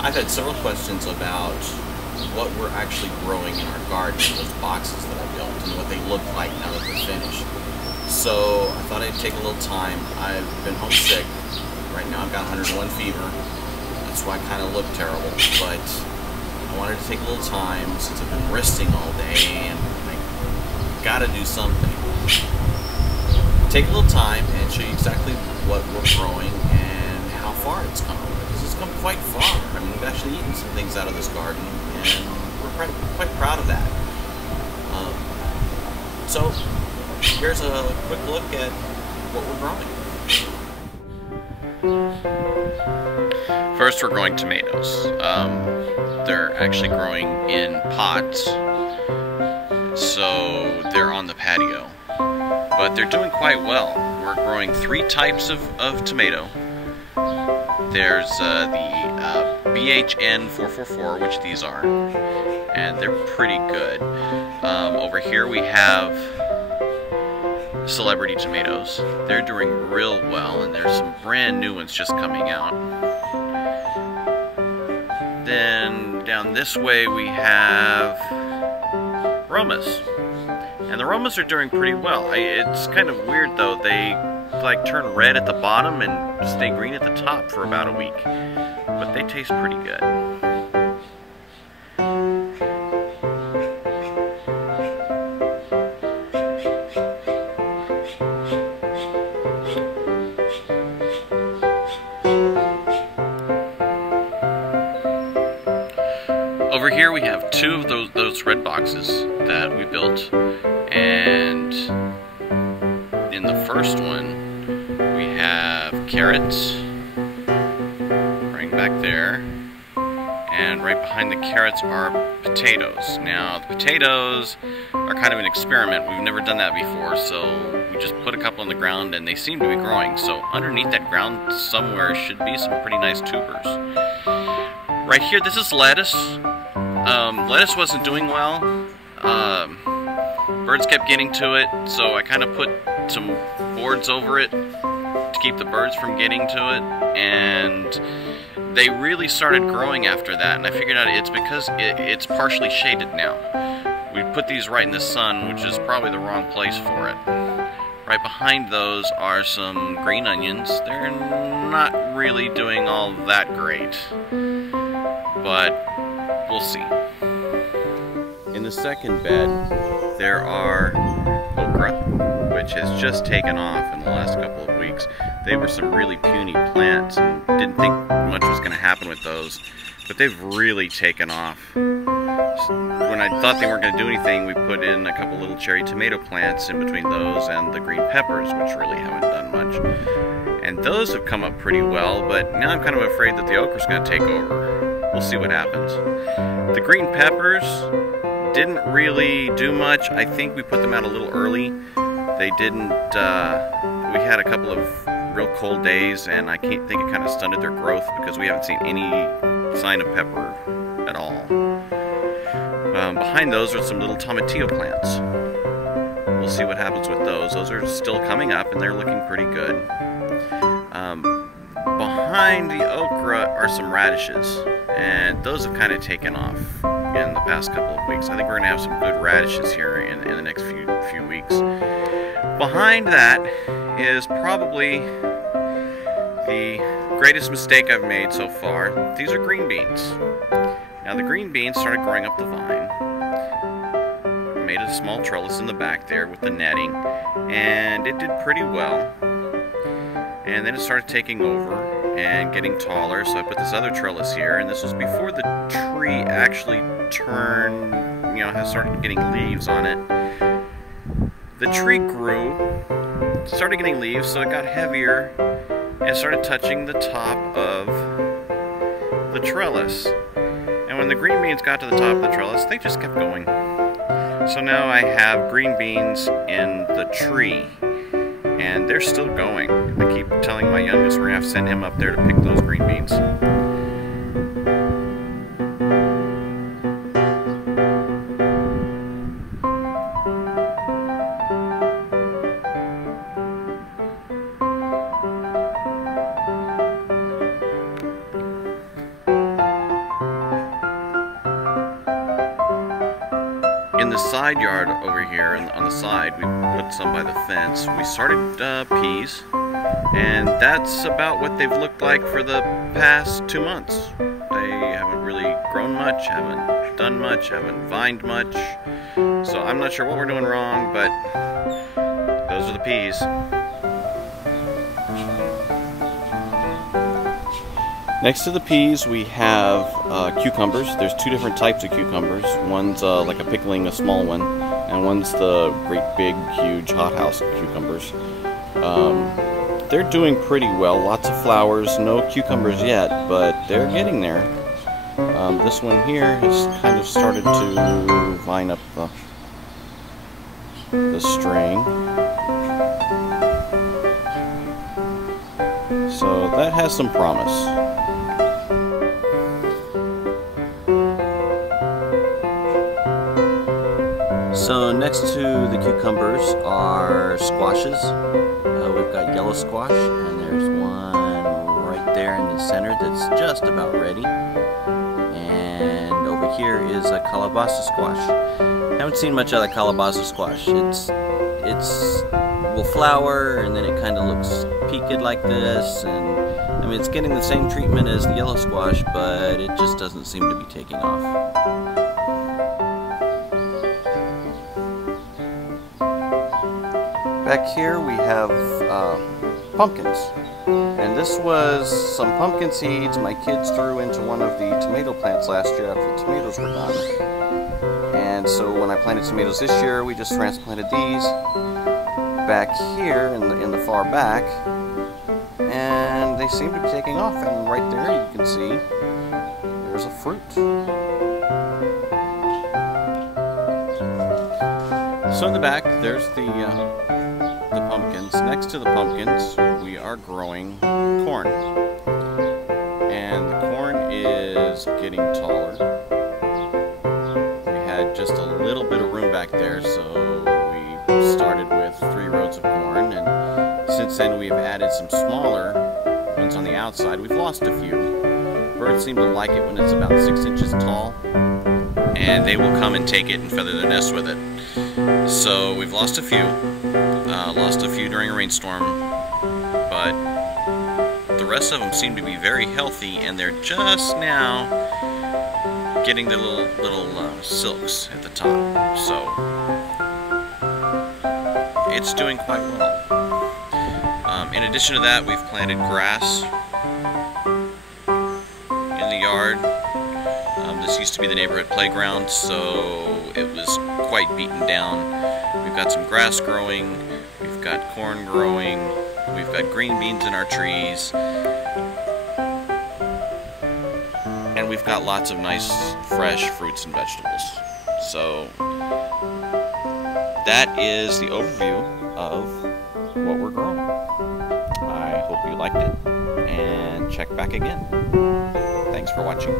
I've had several questions about what we're actually growing in our garden in those boxes that I built and what they look like now that they're finished. So I thought I'd take a little time. I've been homesick. Right now I've got 101 fever. That's why I kind of look terrible. But I wanted to take a little time since I've been resting all day and I gotta do something. Take a little time and show you exactly what we're growing and how far it's come. Because it's come quite far. I mean, we've actually eaten some things out of this garden and we're quite proud of that. So here's a quick look at what we're growing. First, we're growing tomatoes. They're actually growing in pots, so they're on the patio. But they're doing quite well. We're growing 3 types of tomato. There's the BHN 444, which these are, and they're pretty good. Over here we have Celebrity tomatoes. They're doing real well, and there's some brand new ones just coming out. Then down this way we have Romas. And the Romas are doing pretty well. It's kind of weird though, they like turn red at the bottom and stay green at the top for about a week. But they taste pretty good. Over here we have 2 of those red boxes that we built, and in the first one we have carrots right back there, and right behind the carrots are potatoes. Now the potatoes are kind of an experiment. We've never done that before, so we just put a couple on the ground and they seem to be growing. So underneath that ground somewhere should be some pretty nice tubers. Right here, this is lettuce. Lettuce wasn't doing well. Birds kept getting to it, so I kind of put some boards over it to keep the birds from getting to it, and they really started growing after that, and I figured out it's because it's partially shaded now. We put these right in the sun, which is probably the wrong place for it. Right behind those are some green onions. They're not really doing all that great, but we'll see. In the second bed, there are okra, which has just taken off in the last couple of weeks. They were some really puny plants and didn't think much was going to happen with those, but they've really taken off. When I thought they weren't going to do anything, we put in a couple little cherry tomato plants in between those and the green peppers, which really haven't done much. And those have come up pretty well, but now I'm kind of afraid that the okra's going to take over. We'll see what happens. The green peppers didn't really do much. I think we put them out a little early. They didn't, we had a couple of real cold days, and I think it kind of stunted their growth because we haven't seen any sign of pepper at all. Behind those are some little tomatillo plants. We'll see what happens with those. Those are still coming up and they're looking pretty good. Behind the okra are some radishes, and those have kind of taken off in the past couple of weeks. I think we're going to have some good radishes here in the next few weeks. Behind that is probably the greatest mistake I've made so far. These are green beans. Now the green beans started growing up the vine. Made a small trellis in the back there with the netting, and it did pretty well. And then it started taking over and getting taller, so I put this other trellis here, and this was before the tree actually turned, has started getting leaves on it. The tree grew, started getting leaves, so it got heavier and started touching the top of the trellis. And when the green beans got to the top of the trellis, they just kept going. So now I have green beans in the tree, and they're still going. I keep telling my youngest we're going to have to send him up there to pick those green beans. the side yard over here, on the side, we put some by the fence. We started peas, and that's about what they've looked like for the past 2 months. They haven't really grown much, haven't done much, haven't vined much. So I'm not sure what we're doing wrong, but those are the peas. Next to the peas, we have cucumbers. There's 2 different types of cucumbers. One's like a pickling, a small one, and one's the great big, huge hothouse cucumbers. They're doing pretty well. Lots of flowers, no cucumbers yet, but they're getting there. This one here has kind of started to vine up the string. So that has some promise. So next to the cucumbers are squashes. We've got yellow squash, and there's one right there in the center that's just about ready. And over here is a calabaza squash. Haven't seen much of the calabaza squash. It's will flower, and then it kind of looks peaked like this, and I mean it's getting the same treatment as the yellow squash, but it just doesn't seem to be taking off. Back here we have pumpkins, and this was some pumpkin seeds my kids threw into one of the tomato plants last year after the tomatoes were done. And so when I planted tomatoes this year, we just transplanted these back here in the far back, and they seem to be taking off, and right there you can see there's a fruit. So in the back there's the pumpkins. Next to the pumpkins we are growing corn, and the corn is getting taller. We had just a little bit of room back there, so we started with 3 rows of corn, and since then we've added some smaller ones on the outside. We've lost a few. Birds seem to like it when it's about 6 inches tall, and they will come and take it and feather their nest with it. So we've lost a few during a rainstorm, but the rest of them seem to be very healthy, and they're just now getting their little silks at the top. So it's doing quite well. In addition to that, we've planted grass in the yard. This used to be the neighborhood playground, so it was quite beaten down. We've got some grass growing, we've got corn growing, we've got green beans in our trees, and we've got lots of nice fresh fruits and vegetables. So that is the overview of what we're growing. I hope you liked it, and check back again. Thanks for watching.